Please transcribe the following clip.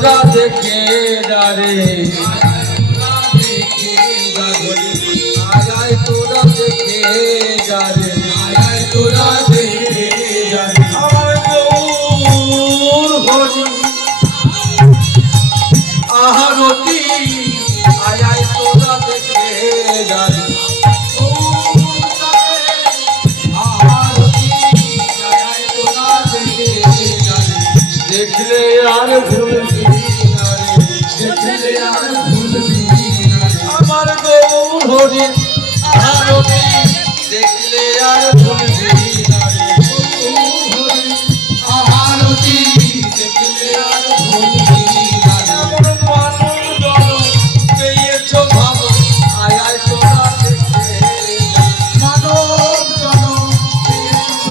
তোরা দেখে যারে আয় তোরা দেখে যারে তোরা দেখে যারে আমার গৌর হরি আরতি আয় তোরা দেখে যারে দেখলে আর ভুলবি না রে দেখলে আর ভুলবি না রে আমার গৌর হরি আরতি দেখলে আর ভুলবি